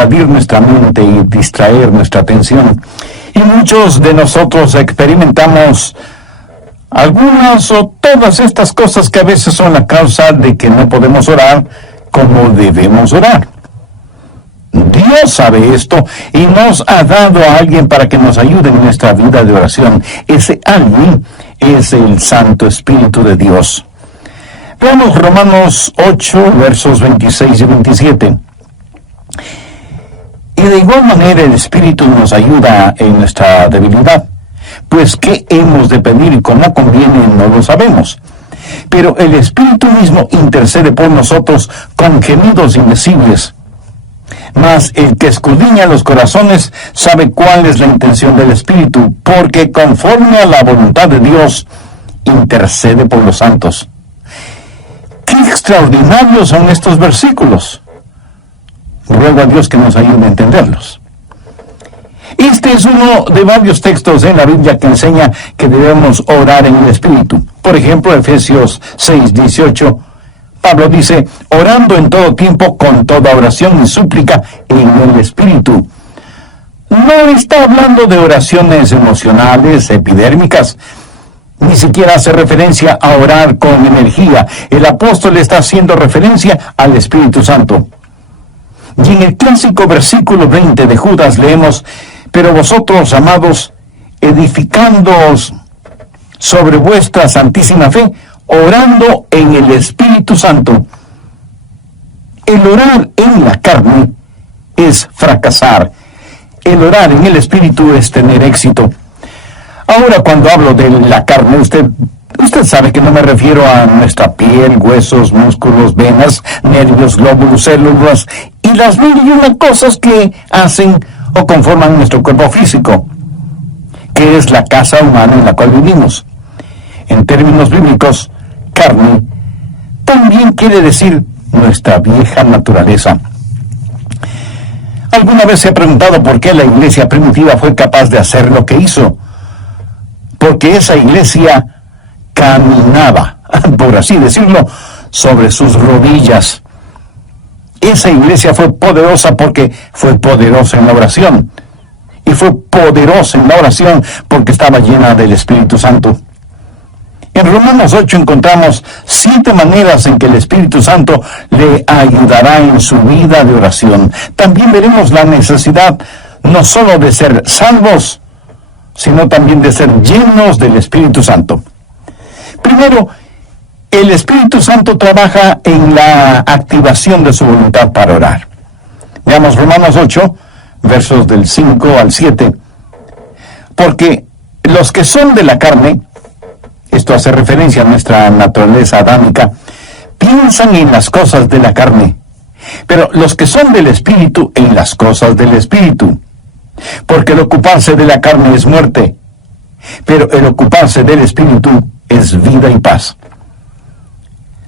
invadir nuestra mente y distraer nuestra atención. Y muchos de nosotros experimentamos algunas o todas estas cosas que a veces son la causa de que no podemos orar como debemos orar. Dios sabe esto y nos ha dado a alguien para que nos ayude en nuestra vida de oración. Ese alguien es el Santo Espíritu de Dios. Veamos Romanos 8, versos 26 y 27. Y de igual manera el Espíritu nos ayuda en nuestra debilidad, pues qué hemos de pedir y cómo conviene no lo sabemos. Pero el Espíritu mismo intercede por nosotros con gemidos indecibles. Mas el que escudriña los corazones sabe cuál es la intención del Espíritu, porque conforme a la voluntad de Dios intercede por los santos. ¡Qué extraordinarios son estos versículos! Ruego a Dios que nos ayude a entenderlos. Este es uno de varios textos en la Biblia que enseña que debemos orar en el Espíritu. Por ejemplo, Efesios 6:18, Pablo dice, orando en todo tiempo con toda oración y súplica en el Espíritu. No está hablando de oraciones emocionales, epidérmicas, ni siquiera hace referencia a orar con energía. El apóstol está haciendo referencia al Espíritu Santo. Y en el clásico versículo 20 de Judas leemos, pero vosotros, amados, edificándoos sobre vuestra santísima fe, orando en el Espíritu Santo. El orar en la carne es fracasar. El orar en el Espíritu es tener éxito. Ahora, cuando hablo de la carne, usted sabe que no me refiero a nuestra piel, huesos, músculos, venas, nervios, glóbulos, células y las mil y una cosas que hacen o conforman nuestro cuerpo físico, que es la casa humana en la cual vivimos. En términos bíblicos, carne también quiere decir nuestra vieja naturaleza. ¿Alguna vez se ha preguntado por qué la iglesia primitiva fue capaz de hacer lo que hizo? Porque esa iglesia caminaba, por así decirlo, sobre sus rodillas. Esa iglesia fue poderosa porque fue poderosa en la oración. Y fue poderosa en la oración porque estaba llena del Espíritu Santo. En Romanos 8 encontramos 7 maneras en que el Espíritu Santo le ayudará en su vida de oración. También veremos la necesidad no solo de ser salvos, sino también de ser llenos del Espíritu Santo. Primero, el Espíritu Santo trabaja en la activación de su voluntad para orar. Veamos Romanos 8, versos del 5 al 7. Porque los que son de la carne, esto hace referencia a nuestra naturaleza adámica, piensan en las cosas de la carne, pero los que son del Espíritu en las cosas del Espíritu. Porque el ocuparse de la carne es muerte, pero el ocuparse del Espíritu es vida y paz.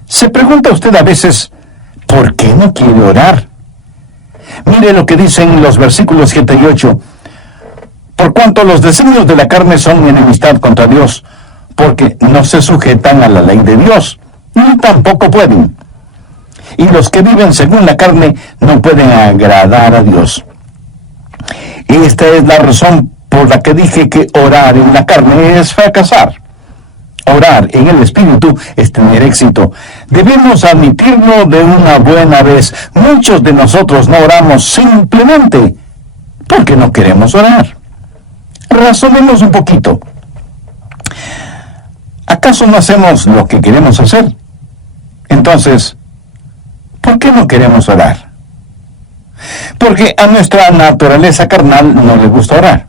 Se pregunta usted a veces, ¿por qué no quiere orar? Mire lo que dicen los versículos 7 y 8. Por cuanto los designios de la carne son enemistad contra Dios, porque no se sujetan a la ley de Dios, ni tampoco pueden. Y los que viven según la carne no pueden agradar a Dios. Esta es la razón por la que dije que orar en la carne es fracasar. Orar en el Espíritu es tener éxito. Debemos admitirlo de una buena vez. Muchos de nosotros no oramos simplemente porque no queremos orar. Razonemos un poquito. ¿Acaso no hacemos lo que queremos hacer? Entonces, ¿por qué no queremos orar? Porque a nuestra naturaleza carnal no le gusta orar.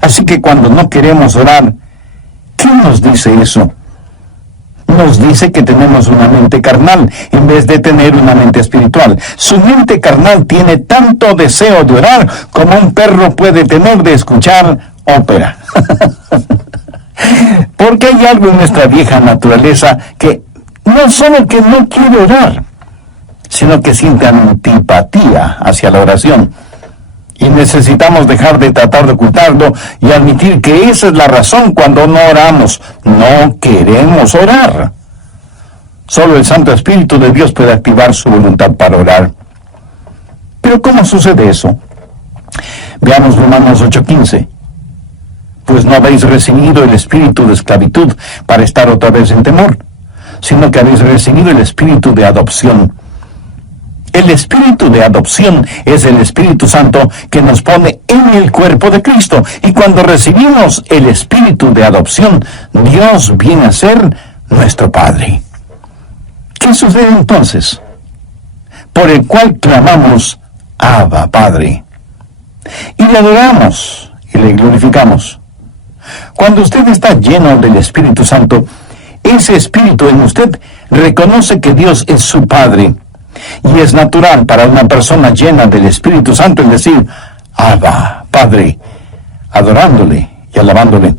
Así que cuando no queremos orar, ¿qué nos dice eso? Nos dice que tenemos una mente carnal en vez de tener una mente espiritual. Su mente carnal tiene tanto deseo de orar como un perro puede tener de escuchar ópera. Porque hay algo en nuestra vieja naturaleza que no solo que no quiere orar, sino que siente antipatía hacia la oración. Y necesitamos dejar de tratar de ocultarlo y admitir que esa es la razón cuando no oramos. No queremos orar. Solo el Santo Espíritu de Dios puede activar su voluntad para orar. Pero ¿cómo sucede eso? Veamos Romanos 8:15. Pues no habéis recibido el espíritu de esclavitud para estar otra vez en temor, sino que habéis recibido el espíritu de adopción. El espíritu de adopción es el Espíritu Santo que nos pone en el cuerpo de Cristo. Y cuando recibimos el espíritu de adopción, Dios viene a ser nuestro Padre. ¿Qué sucede entonces? Por el cual clamamos, Abba, Padre. Y le adoramos y le glorificamos. Cuando usted está lleno del Espíritu Santo, ese Espíritu en usted reconoce que Dios es su Padre. Y es natural para una persona llena del Espíritu Santo el decir, Abba, Padre, adorándole y alabándole.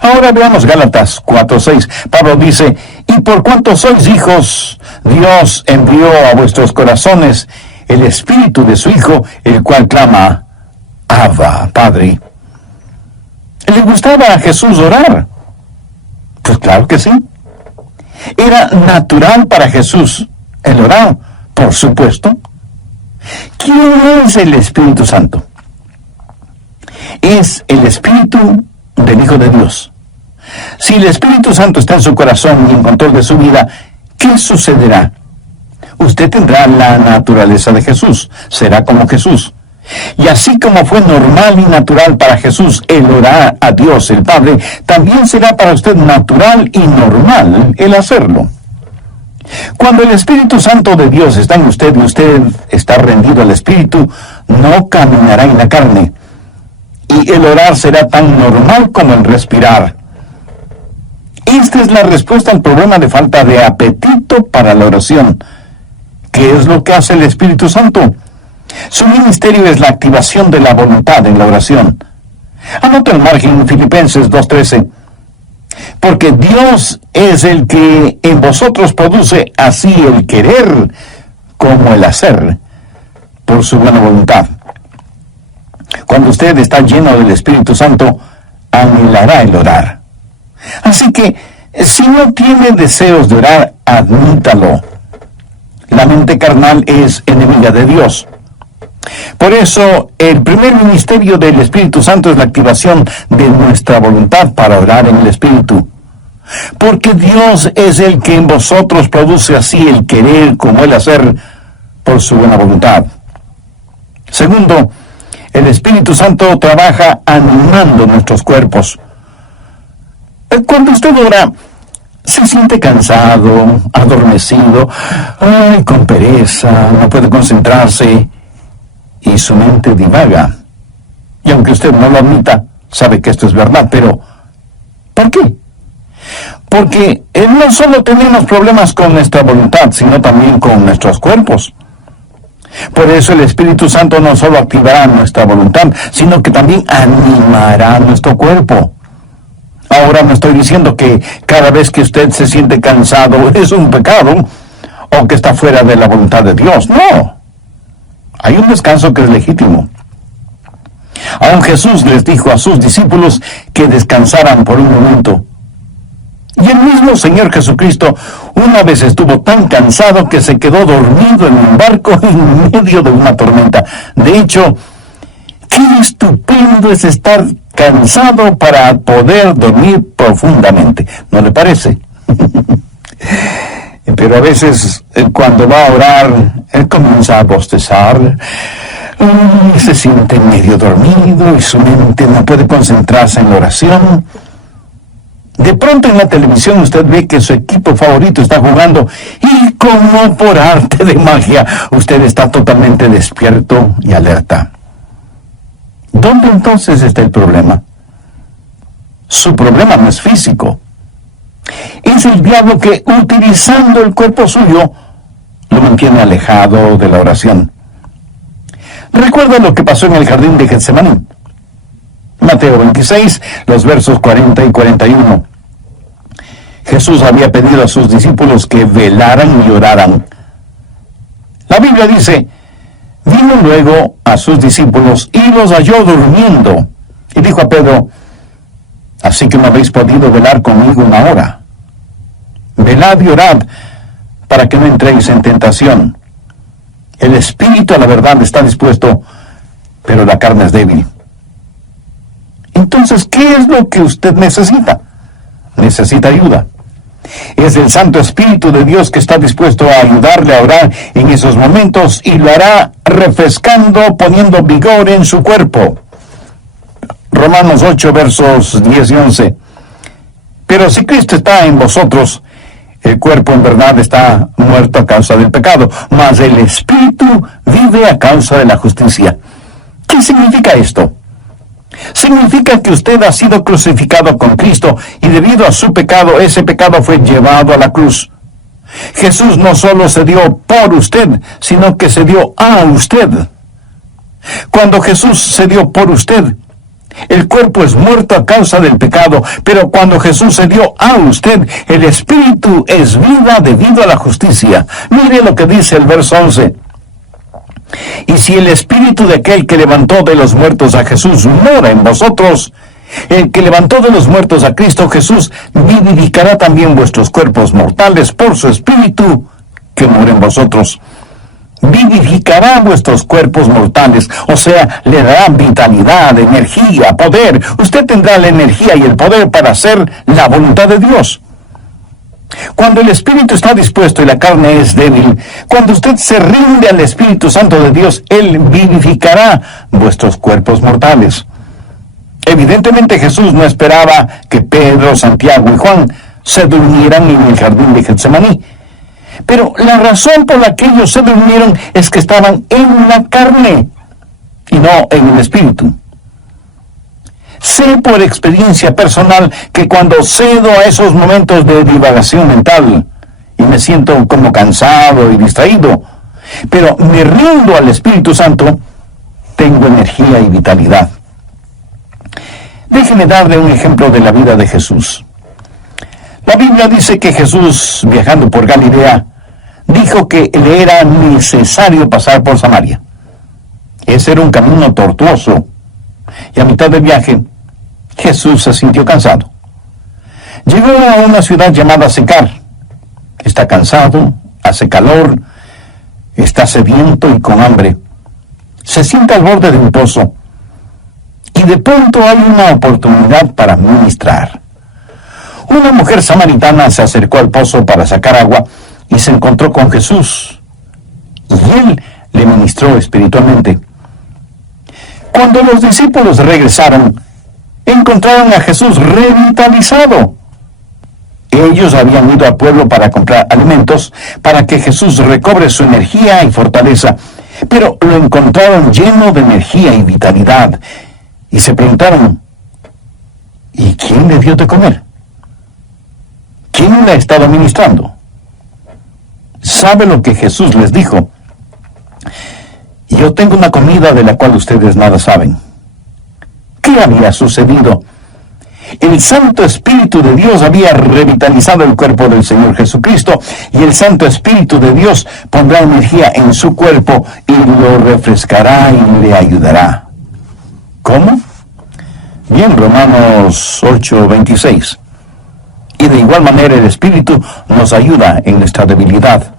Ahora veamos Gálatas 4:6. Pablo dice, y por cuanto sois hijos, Dios envió a vuestros corazones el Espíritu de su Hijo, el cual clama, Abba, Padre. ¿Le gustaba a Jesús orar? Pues claro que sí. Era natural para Jesús el orar, por supuesto. ¿Quién es el Espíritu Santo? Es el Espíritu del Hijo de Dios. Si el Espíritu Santo está en su corazón y en control de su vida, ¿qué sucederá? Usted tendrá la naturaleza de Jesús, será como Jesús. Y así como fue normal y natural para Jesús el orar a Dios el Padre, también será para usted natural y normal el hacerlo. Cuando el Espíritu Santo de Dios está en usted y usted está rendido al Espíritu, no caminará en la carne. Y el orar será tan normal como el respirar. Esta es la respuesta al problema de falta de apetito para la oración. ¿Qué es lo que hace el Espíritu Santo? Su ministerio es la activación de la voluntad en la oración. Anota el margen en Filipenses 2:13. Porque Dios es el que en vosotros produce así el querer como el hacer por su buena voluntad. Cuando usted está lleno del Espíritu Santo, anhelará el orar. Así que, si no tiene deseos de orar, admítalo. La mente carnal es enemiga de Dios. Por eso, el primer ministerio del Espíritu Santo es la activación de nuestra voluntad para orar en el Espíritu. Porque Dios es el que en vosotros produce así el querer como el hacer por su buena voluntad. Segundo, el Espíritu Santo trabaja animando nuestros cuerpos. Cuando usted ora, se siente cansado, adormecido, con pereza, no puede concentrarse y su mente divaga. Y aunque usted no lo admita, sabe que esto es verdad, pero ¿por qué? Porque no solo tenemos problemas con nuestra voluntad, sino también con nuestros cuerpos. Por eso el Espíritu Santo no solo activará nuestra voluntad, sino que también animará nuestro cuerpo. Ahora no estoy diciendo que cada vez que usted se siente cansado es un pecado o que está fuera de la voluntad de Dios. No. Hay un descanso que es legítimo. Aún Jesús les dijo a sus discípulos que descansaran por un momento. Y el mismo Señor Jesucristo una vez estuvo tan cansado que se quedó dormido en un barco en medio de una tormenta. De hecho, qué estupendo es estar cansado para poder dormir profundamente. ¿No le parece? Pero a veces cuando va a orar, él comienza a bostezar, se siente medio dormido y su mente no puede concentrarse en la oración. De pronto en la televisión usted ve que su equipo favorito está jugando y como por arte de magia usted está totalmente despierto y alerta. ¿Dónde entonces está el problema? Su problema no es físico. Es el diablo que, utilizando el cuerpo suyo, lo mantiene alejado de la oración. Recuerda lo que pasó en el jardín de Getsemaní. Mateo 26, los versos 40 y 41. Jesús había pedido a sus discípulos que velaran y oraran. La Biblia dice, vino luego a sus discípulos y los halló durmiendo. Y dijo a Pedro, así que no habéis podido velar conmigo una hora. Velad y orad para que no entréis en tentación. El espíritu a la verdad está dispuesto, pero la carne es débil. Entonces, ¿qué es lo que usted necesita? Necesita ayuda. Es el Santo Espíritu de Dios que está dispuesto a ayudarle a orar en esos momentos y lo hará refrescando, poniendo vigor en su cuerpo. Romanos 8, versos 10 y 11. Pero si Cristo está en vosotros, el cuerpo en verdad está muerto a causa del pecado, mas el Espíritu vive a causa de la justicia. ¿Qué significa esto? Significa que usted ha sido crucificado con Cristo y debido a su pecado, ese pecado fue llevado a la cruz. Jesús no solo se dio por usted, sino que se dio a usted. Cuando Jesús se dio por usted, el cuerpo es muerto a causa del pecado, pero cuando Jesús se dio a usted, el Espíritu es vida debido a la justicia. Mire lo que dice el verso 11. Y si el Espíritu de aquel que levantó de los muertos a Jesús mora en vosotros, el que levantó de los muertos a Cristo Jesús vivificará también vuestros cuerpos mortales por su Espíritu que mora en vosotros. Vivificará vuestros cuerpos mortales, o sea, le dará vitalidad, energía, poder. Usted tendrá la energía y el poder para hacer la voluntad de Dios. Cuando el Espíritu está dispuesto y la carne es débil, cuando usted se rinde al Espíritu Santo de Dios, Él vivificará vuestros cuerpos mortales. Evidentemente Jesús no esperaba que Pedro, Santiago y Juan se durmieran en el jardín de Getsemaní. Pero la razón por la que ellos se durmieron es que estaban en la carne y no en el Espíritu. Sé por experiencia personal que cuando cedo a esos momentos de divagación mental y me siento como cansado y distraído, pero me rindo al Espíritu Santo, tengo energía y vitalidad. Déjeme darle un ejemplo de la vida de Jesús. La Biblia dice que Jesús, viajando por Galilea, dijo que le era necesario pasar por Samaria. Ese era un camino tortuoso, y a mitad del viaje, Jesús se sintió cansado. Llegó a una ciudad llamada Sicar. Está cansado, hace calor, está sediento y con hambre. Se sienta al borde de un pozo, y de pronto hay una oportunidad para ministrar. Una mujer samaritana se acercó al pozo para sacar agua y se encontró con Jesús, y él le ministró espiritualmente. Cuando los discípulos regresaron, encontraron a Jesús revitalizado. Ellos habían ido al pueblo para comprar alimentos para que Jesús recobre su energía y fortaleza, pero lo encontraron lleno de energía y vitalidad, y se preguntaron, ¿y quién le dio de comer? ¿Quién le ha estado ministrando? ¿Sabe lo que Jesús les dijo? Yo tengo una comida de la cual ustedes nada saben. ¿Qué había sucedido? El Santo Espíritu de Dios había revitalizado el cuerpo del Señor Jesucristo, y el Santo Espíritu de Dios pondrá energía en su cuerpo y lo refrescará y le ayudará. ¿Cómo? Bien, Romanos 8:26. Y de igual manera el Espíritu nos ayuda en nuestra debilidad.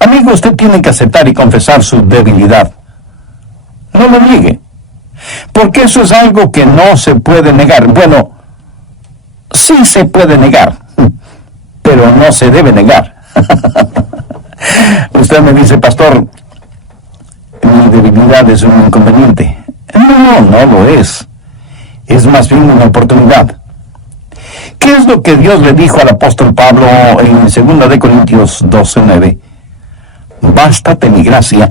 Amigo, usted tiene que aceptar y confesar su debilidad. No lo niegue, porque eso es algo que no se puede negar. Bueno, sí se puede negar, pero no se debe negar. Usted me dice, pastor, mi debilidad es un inconveniente. No, no lo es. Es más bien una oportunidad. ¿Qué es lo que Dios le dijo al apóstol Pablo en 2 Corintios 12:9? Bástate mi gracia,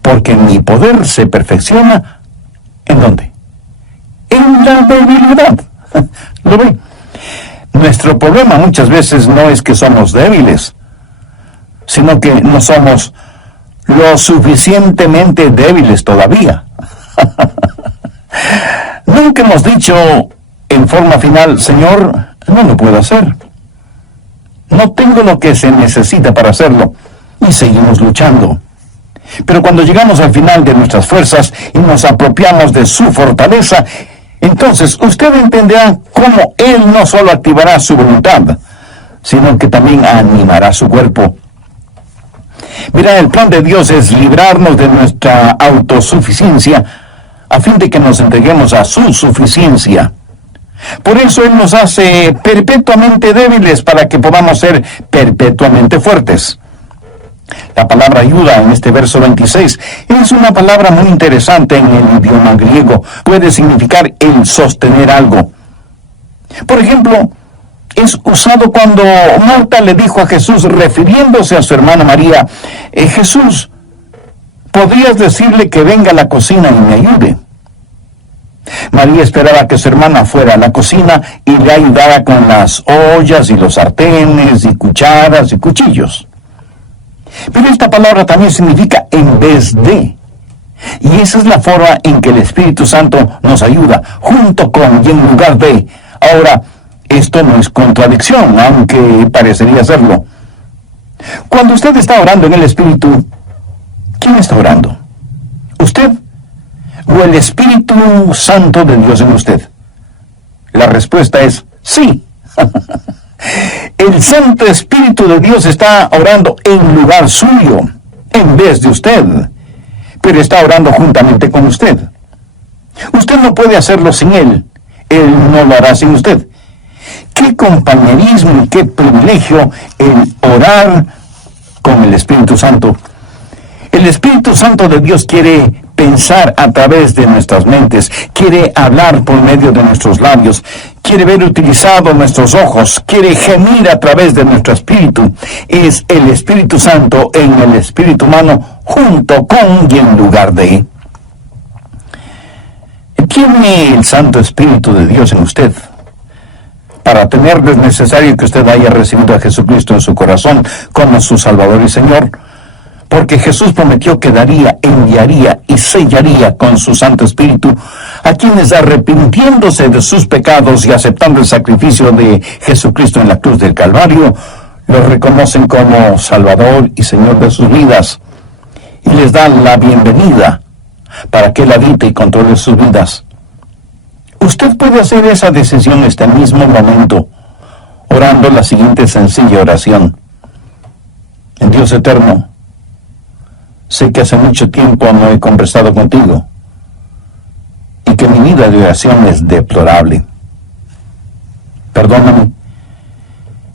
porque mi poder se perfecciona, ¿en dónde? En la debilidad. ¿Lo ve? Nuestro problema muchas veces no es que somos débiles, sino que no somos lo suficientemente débiles todavía. Nunca hemos dicho en forma final, Señor, no lo puedo hacer. No tengo lo que se necesita para hacerlo. Y seguimos luchando. Pero cuando llegamos al final de nuestras fuerzas y nos apropiamos de su fortaleza, entonces usted entenderá cómo Él no solo activará su voluntad, sino que también animará su cuerpo. Mira, el plan de Dios es librarnos de nuestra autosuficiencia a fin de que nos entreguemos a su suficiencia. Por eso Él nos hace perpetuamente débiles para que podamos ser perpetuamente fuertes. La palabra ayuda en este verso 26 es una palabra muy interesante en el idioma griego. Puede significar el sostener algo. Por ejemplo, es usado cuando Marta le dijo a Jesús, refiriéndose a su hermana María, Jesús, ¿podrías decirle que venga a la cocina y me ayude? María esperaba que su hermana fuera a la cocina y le ayudara con las ollas y los sartenes y cucharas y cuchillos. Pero esta palabra también significa en vez de. Y esa es la forma en que el Espíritu Santo nos ayuda, junto con y en lugar de. Ahora, esto no es contradicción, aunque parecería serlo. Cuando usted está orando en el Espíritu, ¿quién está orando? ¿Usted o el Espíritu Santo de Dios en usted? La respuesta es sí. El Santo Espíritu de Dios está orando en lugar suyo, en vez de usted, pero está orando juntamente con usted. Usted no puede hacerlo sin Él no lo hará sin usted. Qué compañerismo y qué privilegio el orar con el Espíritu Santo. El Espíritu Santo de Dios quiere pensar a través de nuestras mentes, quiere hablar por medio de nuestros labios, quiere ver utilizados nuestros ojos, quiere gemir a través de nuestro espíritu. Es el Espíritu Santo en el espíritu humano, junto con y en lugar de. ¿Tiene el Santo Espíritu de Dios en usted? Para tenerlo es necesario que usted haya recibido a Jesucristo en su corazón como su Salvador y Señor, porque Jesús prometió que daría, enviaría y sellaría con su Santo Espíritu a quienes, arrepintiéndose de sus pecados y aceptando el sacrificio de Jesucristo en la cruz del Calvario, lo reconocen como Salvador y Señor de sus vidas y les dan la bienvenida para que Él habite y controle sus vidas. Usted puede hacer esa decisión este mismo momento, orando la siguiente sencilla oración. En Dios eterno, sé que hace mucho tiempo no he conversado contigo y que mi vida de oración es deplorable. Perdóname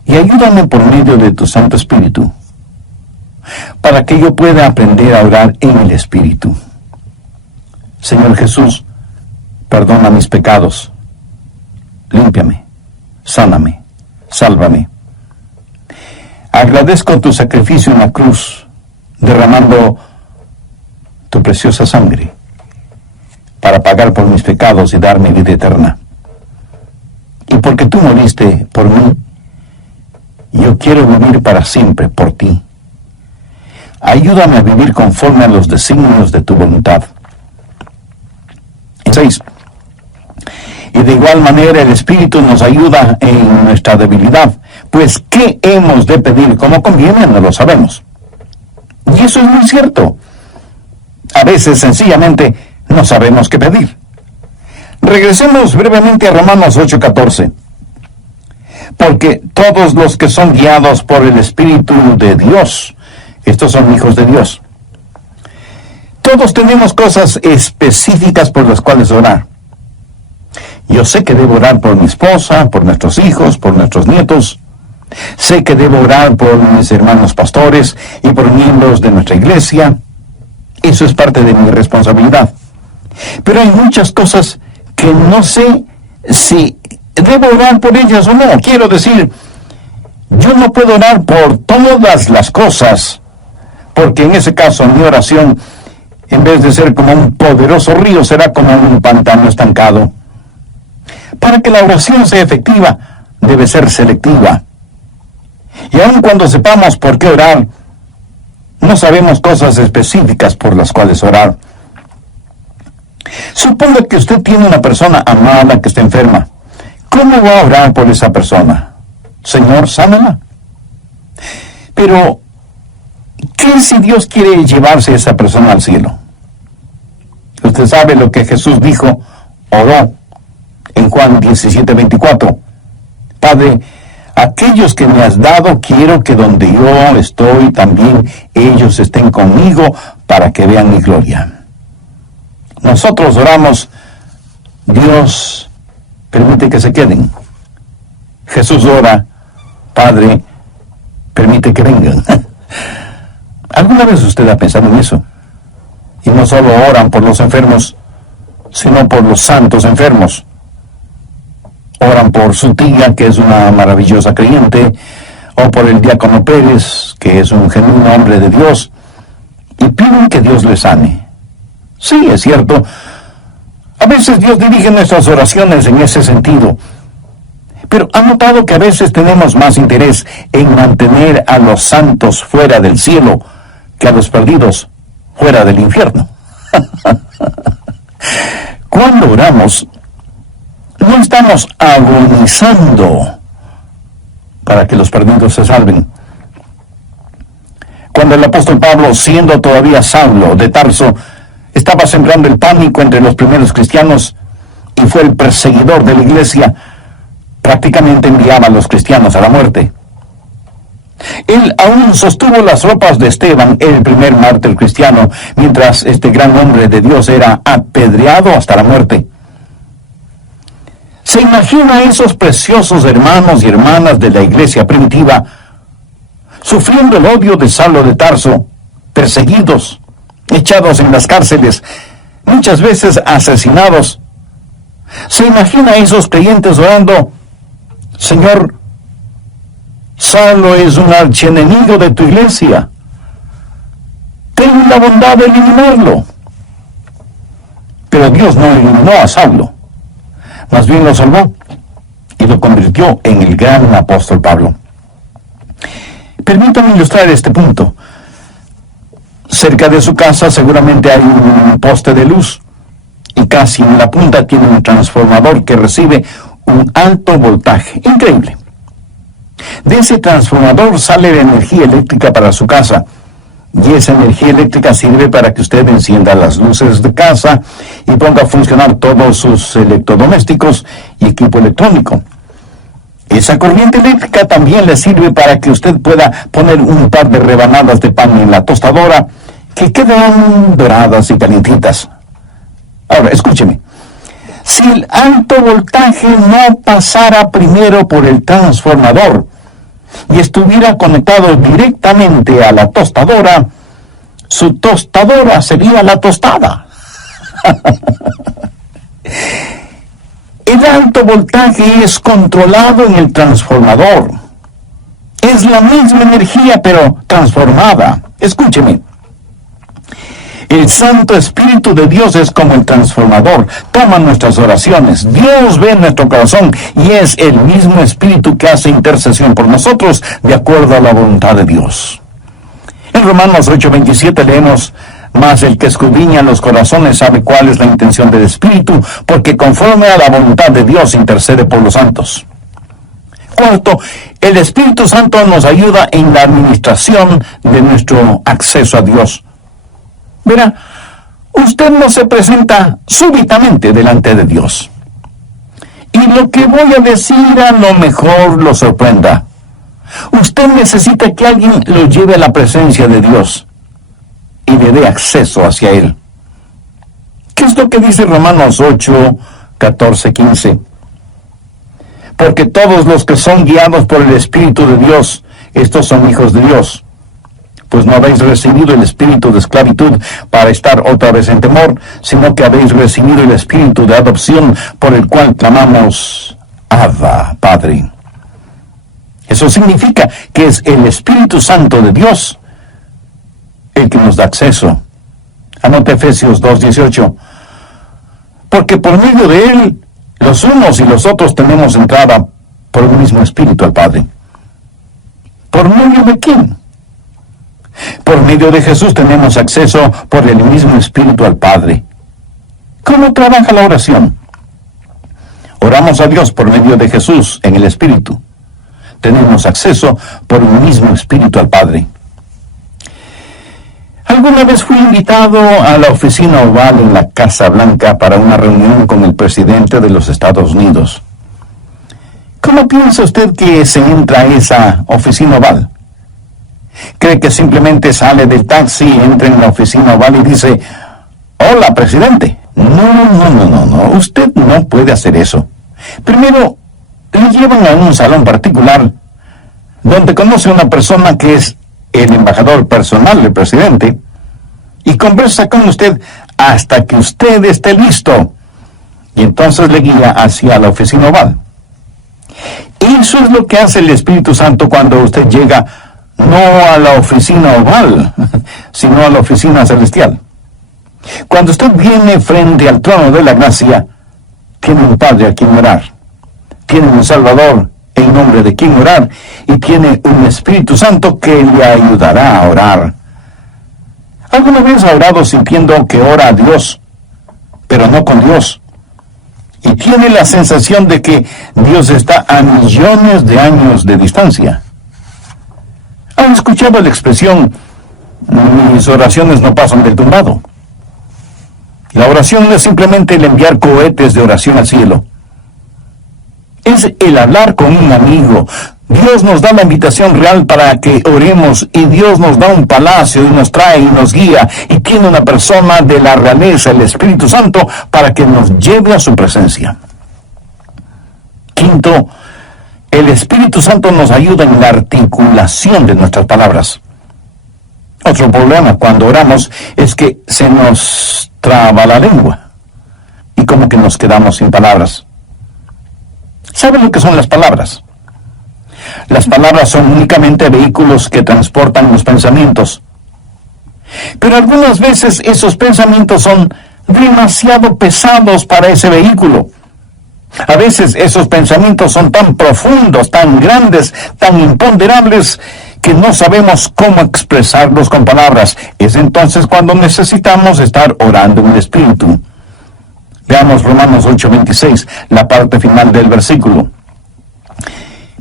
y ayúdame por medio de tu Santo Espíritu para que yo pueda aprender a orar en el Espíritu. Señor Jesús, perdona mis pecados, límpiame, sáname, sálvame. Agradezco tu sacrificio en la cruz, derramando tu preciosa sangre para pagar por mis pecados y darme vida eterna. Y porque tú moriste por mí, yo quiero vivir para siempre por ti. Ayúdame a vivir conforme a los designios de tu voluntad. 6. Y de igual manera el Espíritu nos ayuda en nuestra debilidad, pues ¿qué hemos de pedir como conviene? No lo sabemos. Y eso es muy cierto. A veces sencillamente no sabemos qué pedir. Regresemos brevemente a Romanos 8:14. Porque todos los que son guiados por el Espíritu de Dios, estos son hijos de Dios. Todos tenemos cosas específicas por las cuales orar. Yo sé que debo orar por mi esposa, por nuestros hijos, por nuestros nietos. Sé que debo orar por mis hermanos pastores y por miembros de nuestra iglesia. Eso es parte de mi responsabilidad. Pero hay muchas cosas que no sé si debo orar por ellas o no. Quiero decir, yo no puedo orar por todas las cosas, porque en ese caso mi oración, en vez de ser como un poderoso río, será como un pantano estancado. Para que la oración sea efectiva, debe ser selectiva. Y aun cuando sepamos por qué orar, no sabemos cosas específicas por las cuales orar. Suponga que usted tiene una persona amada que está enferma. ¿Cómo va a orar por esa persona? Señor, sánala. Pero, ¿qué si Dios quiere llevarse a esa persona al cielo? Usted sabe lo que Jesús oró en Juan 17:24. Padre, aquellos que me has dado, quiero que donde yo estoy también ellos estén conmigo para que vean mi gloria. Nosotros oramos, Dios, permite que se queden. Jesús ora, Padre, permite que vengan. ¿Alguna vez usted ha pensado en eso? Y no solo oran por los enfermos, sino por los santos enfermos. Oran por su tía, que es una maravillosa creyente, o por el diácono Pérez, que es un genuino hombre de Dios, y piden que Dios les sane. Sí, es cierto. A veces Dios dirige nuestras oraciones en ese sentido. Pero ¿ha notado que a veces tenemos más interés en mantener a los santos fuera del cielo que a los perdidos fuera del infierno? Cuando oramos, no estamos agonizando para que los perdidos se salven. Cuando el apóstol Pablo, siendo todavía Saulo de Tarso, estaba sembrando el pánico entre los primeros cristianos y fue el perseguidor de la iglesia, prácticamente enviaba a los cristianos a la muerte. Él aún sostuvo las ropas de Esteban, el primer mártir cristiano, mientras este gran hombre de Dios era apedreado hasta la muerte. ¿Se imagina a esos preciosos hermanos y hermanas de la iglesia primitiva sufriendo el odio de Saulo de Tarso, perseguidos, echados en las cárceles, muchas veces asesinados? ¿Se imagina a esos creyentes orando, Señor, Saulo es un archienemigo de tu iglesia, ten la bondad de eliminarlo? Pero Dios no eliminó a Saulo, más bien lo salvó y lo convirtió en el gran apóstol Pablo. Permítame ilustrar este punto. Cerca de su casa seguramente hay un poste de luz y casi en la punta tiene un transformador que recibe un alto voltaje. Increíble. De ese transformador sale la energía eléctrica para su casa, y esa energía eléctrica sirve para que usted encienda las luces de casa y ponga a funcionar todos sus electrodomésticos y equipo electrónico. Esa corriente eléctrica también le sirve para que usted pueda poner un par de rebanadas de pan en la tostadora que quedan doradas y calientitas. Ahora, escúcheme. Si el alto voltaje no pasara primero por el transformador y estuviera conectado directamente a la tostadora, su tostadora sería la tostada. El alto voltaje es controlado en el transformador. Es la misma energía, pero transformada. Escúcheme. El Santo Espíritu de Dios es como el transformador. Toma nuestras oraciones. Dios ve nuestro corazón y es el mismo Espíritu que hace intercesión por nosotros de acuerdo a la voluntad de Dios. En Romanos 8:27 leemos, mas el que escudriña los corazones sabe cuál es la intención del Espíritu, porque conforme a la voluntad de Dios intercede por los santos. Cuarto, el Espíritu Santo nos ayuda en la administración de nuestro acceso a Dios. Verá, usted no se presenta súbitamente delante de Dios. Y lo que voy a decir a lo mejor lo sorprenda. Usted necesita que alguien lo lleve a la presencia de Dios y le dé acceso hacia Él. ¿Qué es lo que dice Romanos 8, 14, 15? Porque todos los que son guiados por el Espíritu de Dios, estos son hijos de Dios. Pues no habéis recibido el espíritu de esclavitud para estar otra vez en temor, sino que habéis recibido el espíritu de adopción por el cual clamamos, Abba, Padre. Eso significa que es el Espíritu Santo de Dios el que nos da acceso. Anote Efesios 2:18. Porque por medio de Él, los unos y los otros tenemos entrada por el mismo Espíritu al Padre. ¿Por medio de quién? Por medio de Jesús tenemos acceso por el mismo Espíritu al Padre. ¿Cómo trabaja la oración? Oramos a Dios por medio de Jesús en el Espíritu. Tenemos acceso por el mismo Espíritu al Padre. Alguna vez fui invitado a la oficina oval en la Casa Blanca para una reunión con el presidente de los Estados Unidos. ¿Cómo piensa usted que se entra a esa oficina oval? ¿Cree que simplemente sale del taxi, entra en la oficina oval y dice, hola, presidente? No, usted no puede hacer eso. Primero, le llevan a un salón particular donde conoce a una persona que es el embajador personal del presidente y conversa con usted hasta que usted esté listo. Y entonces le guía hacia la oficina oval. Eso es lo que hace el Espíritu Santo cuando usted llega no a la oficina oval, sino a la oficina celestial. Cuando usted viene frente al trono de la gracia, tiene un Padre a quien orar, tiene un Salvador en nombre de quien orar, y tiene un Espíritu Santo que le ayudará a orar. ¿Alguna vez ha orado sintiendo que ora a Dios, pero no con Dios? Y tiene la sensación de que Dios está a millones de años de distancia. ¿Han escuchado la expresión, mis oraciones no pasan del tumbado? La oración no es simplemente el enviar cohetes de oración al cielo. Es el hablar con un amigo. Dios nos da la invitación real para que oremos, y Dios nos da un palacio y nos trae y nos guía, y tiene una persona de la realeza, el Espíritu Santo, para que nos lleve a su presencia. Quinto, el Espíritu Santo nos ayuda en la articulación de nuestras palabras. Otro problema cuando oramos es que se nos traba la lengua y como que nos quedamos sin palabras. ¿Saben lo que son las palabras? Las palabras son únicamente vehículos que transportan los pensamientos. Pero algunas veces esos pensamientos son demasiado pesados para ese vehículo. A veces esos pensamientos son tan profundos, tan grandes, tan imponderables, que no sabemos cómo expresarlos con palabras. Es entonces cuando necesitamos estar orando en el Espíritu. Veamos Romanos 8:26, la parte final del versículo.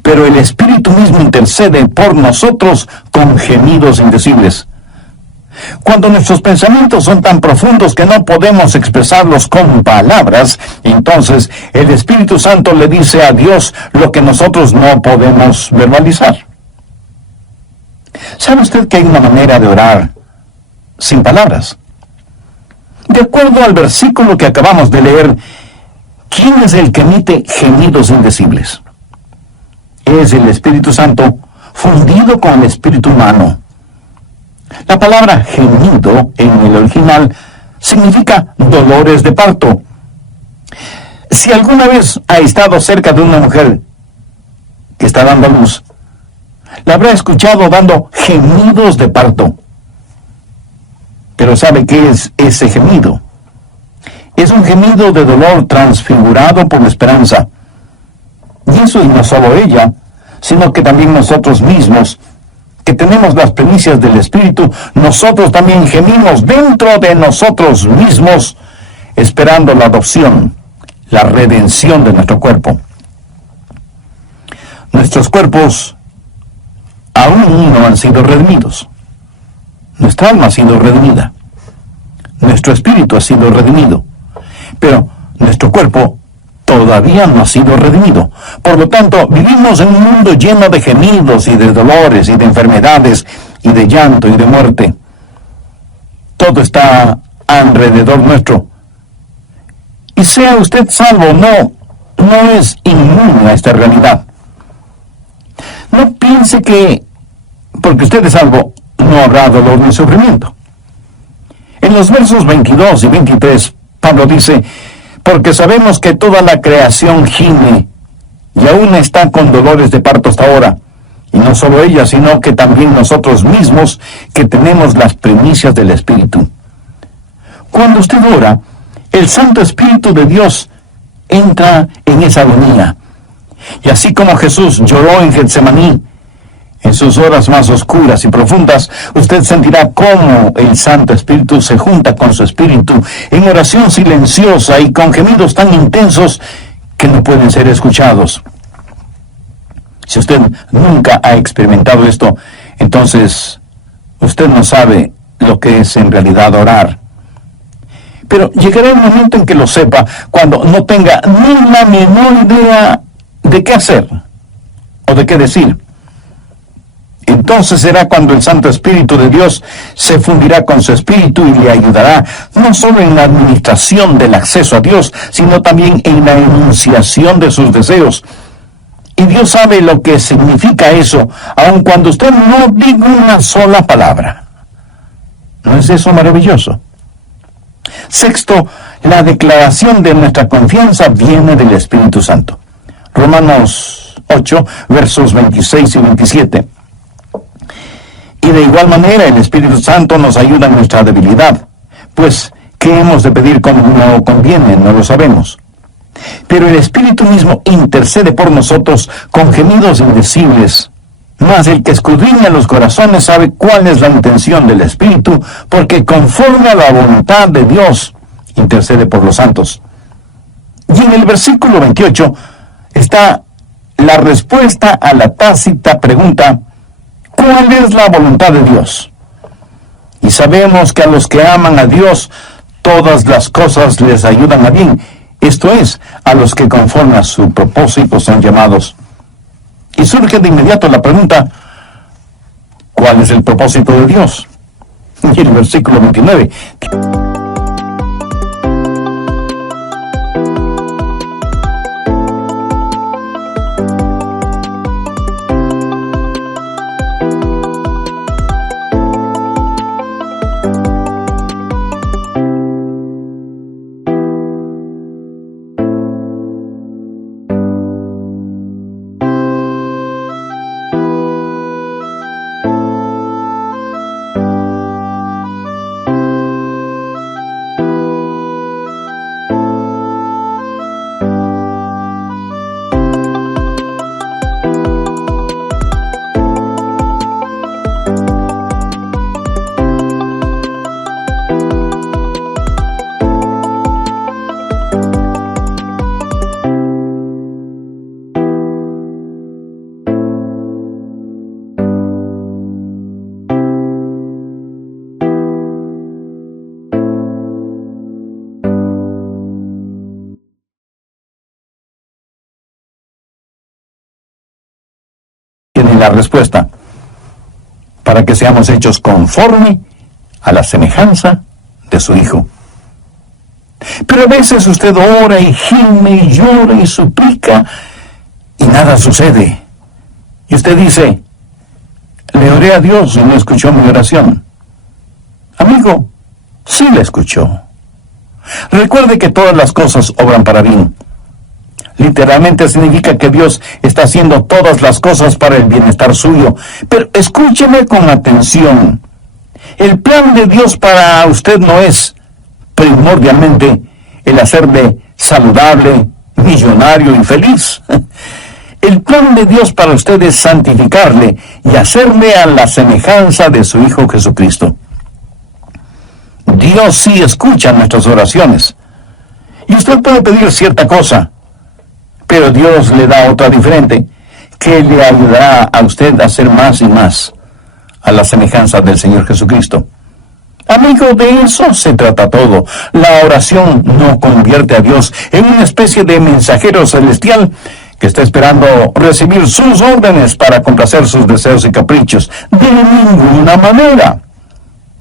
Pero el Espíritu mismo intercede por nosotros con gemidos indecibles. Cuando nuestros pensamientos son tan profundos que no podemos expresarlos con palabras, entonces el Espíritu Santo le dice a Dios lo que nosotros no podemos verbalizar. ¿Sabe usted que hay una manera de orar sin palabras? De acuerdo al versículo que acabamos de leer, ¿quién es el que emite gemidos indecibles? Es el Espíritu Santo fundido con el espíritu humano. La palabra gemido en el original significa dolores de parto. Si alguna vez ha estado cerca de una mujer que está dando a luz, la habrá escuchado dando gemidos de parto. Pero ¿sabe qué es ese gemido? Es un gemido de dolor transfigurado por la esperanza. Y eso y no solo ella, sino que también nosotros mismos, que tenemos las primicias del Espíritu, nosotros también gemimos dentro de nosotros mismos, esperando la adopción, la redención de nuestro cuerpo. Nuestros cuerpos aún no han sido redimidos. Nuestra alma ha sido redimida. Nuestro espíritu ha sido redimido. Pero nuestro cuerpo todavía no ha sido redimido. Por lo tanto, vivimos en un mundo lleno de gemidos y de dolores y de enfermedades y de llanto y de muerte. Todo está alrededor nuestro. Y sea usted salvo o no, no es inmune a esta realidad. No piense que porque usted es salvo no habrá dolor ni sufrimiento. En los versos 22 y 23, Pablo dice: porque sabemos que toda la creación gime y aún está con dolores de parto hasta ahora. Y no solo ella, sino que también nosotros mismos, que tenemos las primicias del Espíritu. Cuando usted ora, el Santo Espíritu de Dios entra en esa agonía. Y así como Jesús lloró en Getsemaní, en sus horas más oscuras y profundas, usted sentirá cómo el Santo Espíritu se junta con su Espíritu en oración silenciosa y con gemidos tan intensos que no pueden ser escuchados. Si usted nunca ha experimentado esto, entonces usted no sabe lo que es en realidad orar. Pero llegará el momento en que lo sepa, cuando no tenga ni la menor idea de qué hacer o de qué decir. Entonces será cuando el Santo Espíritu de Dios se fundirá con su espíritu y le ayudará no solo en la administración del acceso a Dios, sino también en la enunciación de sus deseos. Y Dios sabe lo que significa eso, aun cuando usted no diga una sola palabra. ¿No es eso maravilloso? Sexto, la declaración de nuestra confianza viene del Espíritu Santo. Romanos 8, versos 26 y 27. Y de igual manera el Espíritu Santo nos ayuda en nuestra debilidad, pues ¿qué hemos de pedir como no conviene? No lo sabemos. Pero el Espíritu mismo intercede por nosotros con gemidos indecibles. Mas el que escudriña los corazones sabe cuál es la intención del Espíritu, porque conforme a la voluntad de Dios intercede por los santos. Y en el versículo 28 está la respuesta a la tácita pregunta: ¿cuál es la voluntad de Dios? Y sabemos que a los que aman a Dios, todas las cosas les ayudan a bien. Esto es, a los que conforme a su propósito son llamados. Y surge de inmediato la pregunta: ¿cuál es el propósito de Dios? Y el versículo 29. La respuesta: para que seamos hechos conforme a la semejanza de su Hijo. Pero a veces usted ora y gime y llora y suplica y nada sucede. Y usted dice: le oré a Dios y no escuchó mi oración. Amigo, sí la escuchó. Recuerde que todas las cosas obran para bien. Literalmente significa que Dios está haciendo todas las cosas para el bienestar suyo. Pero escúcheme con atención. El plan de Dios para usted no es primordialmente el hacerle saludable, millonario y feliz. El plan de Dios para usted es santificarle y hacerle a la semejanza de su Hijo Jesucristo. Dios sí escucha nuestras oraciones. Y usted puede pedir cierta cosa, pero Dios le da otra diferente, que le ayudará a usted a ser más y más a la semejanza del Señor Jesucristo. Amigo, de eso se trata todo. La oración no convierte a Dios en una especie de mensajero celestial que está esperando recibir sus órdenes para complacer sus deseos y caprichos. De ninguna manera.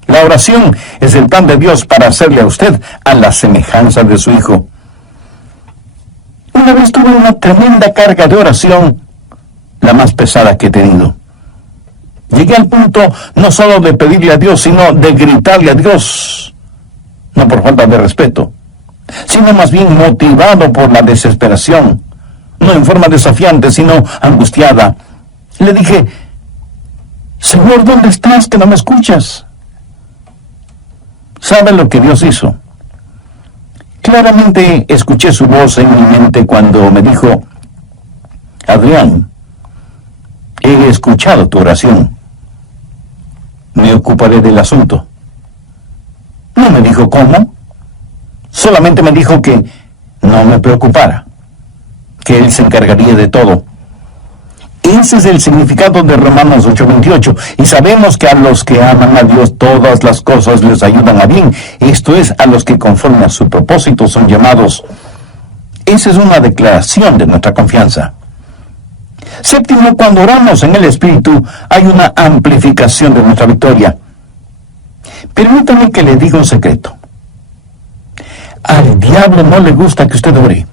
La oración es el plan de Dios para hacerle a usted a la semejanza de su Hijo. Una vez tuve una tremenda carga de oración, la más pesada que he tenido. Llegué al punto no solo de pedirle a Dios, sino de gritarle a Dios, no por falta de respeto, sino más bien motivado por la desesperación, no en forma desafiante, sino angustiada. Le dije: Señor, ¿dónde estás que no me escuchas? ¿Sabe lo que Dios hizo? Claramente escuché su voz en mi mente cuando me dijo: Adrián, he escuchado tu oración. Me ocuparé del asunto. No me dijo cómo. Solamente me dijo que no me preocupara, que Él se encargaría de todo. Ese es el significado de Romanos 8:28. Y sabemos que a los que aman a Dios todas las cosas les ayudan a bien. Esto es, a los que conforme a su propósito son llamados. Esa es una declaración de nuestra confianza. Séptimo, cuando oramos en el Espíritu, hay una amplificación de nuestra victoria. Permítame que le diga un secreto. Al diablo no le gusta que usted ore.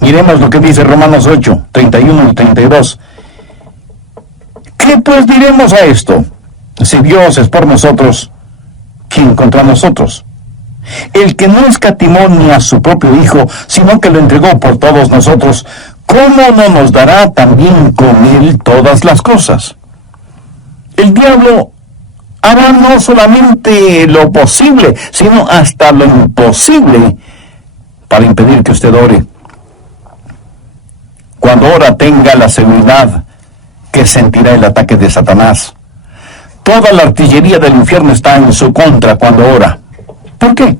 Miremos lo que dice Romanos 8, 31 y 32. ¿Qué pues diremos a esto? Si Dios es por nosotros, ¿quién contra nosotros? El que no escatimó ni a su propio Hijo, sino que lo entregó por todos nosotros, ¿cómo no nos dará también con él todas las cosas? El diablo hará no solamente lo posible, sino hasta lo imposible para impedir que usted ore. Cuando ora, tenga la seguridad que sentirá el ataque de Satanás. Toda la artillería del infierno está en su contra cuando ora. ¿Por qué?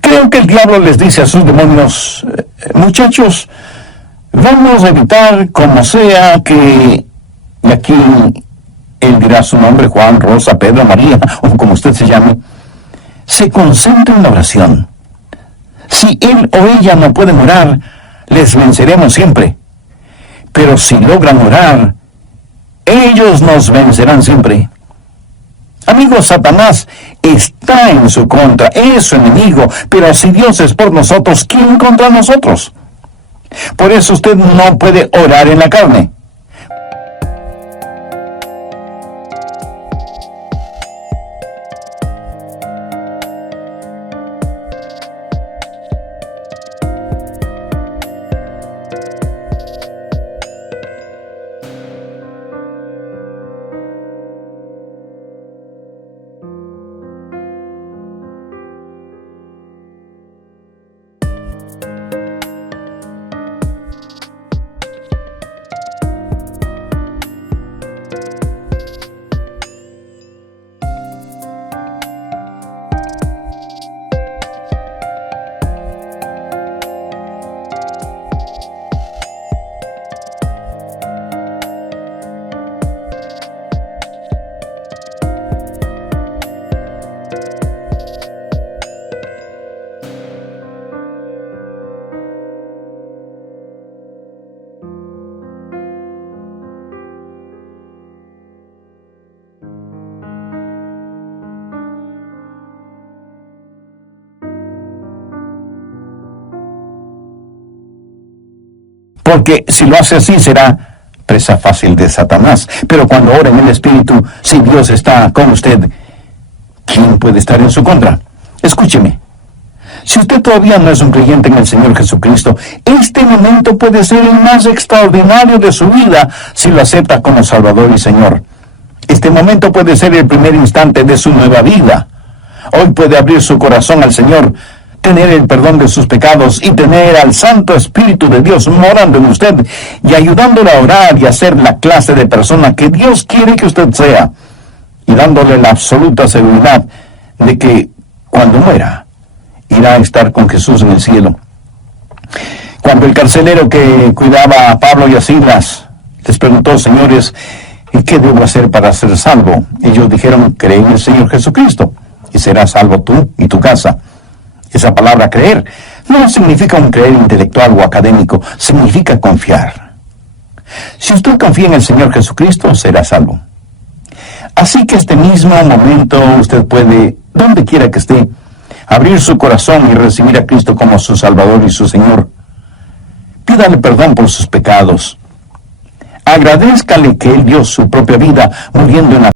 Creo que el diablo les dice a sus demonios, muchachos, vamos a evitar como sea que, y aquí él dirá su nombre, Juan, Rosa, Pedro, María, o como usted se llame, se concentre en la oración. Si él o ella no pueden orar, les venceremos siempre. Pero si logran orar, ellos nos vencerán siempre. Amigos, Satanás está en su contra, es su enemigo, pero si Dios es por nosotros, ¿quién contra nosotros? Por eso usted no puede orar en la carne. Porque si lo hace así será presa fácil de Satanás. Pero cuando ora en el Espíritu, si Dios está con usted, ¿quién puede estar en su contra? Escúcheme. Si usted todavía no es un creyente en el Señor Jesucristo, este momento puede ser el más extraordinario de su vida si lo acepta como Salvador y Señor. Este momento puede ser el primer instante de su nueva vida. Hoy puede abrir su corazón al Señor, tener el perdón de sus pecados y tener al Santo Espíritu de Dios morando en usted y ayudándole a orar y a ser la clase de persona que Dios quiere que usted sea, y dándole la absoluta seguridad de que cuando muera irá a estar con Jesús en el cielo. Cuando el carcelero que cuidaba a Pablo y a Silas les preguntó, señores, ¿y qué debo hacer para ser salvo? Ellos dijeron, cree en el Señor Jesucristo y serás salvo tú y tu casa. Esa palabra creer no significa un creer intelectual o académico, significa confiar. Si usted confía en el Señor Jesucristo, será salvo. Así que este mismo momento usted puede, donde quiera que esté, abrir su corazón y recibir a Cristo como su Salvador y su Señor. Pídale perdón por sus pecados. Agradézcale que Él dio su propia vida muriendo en la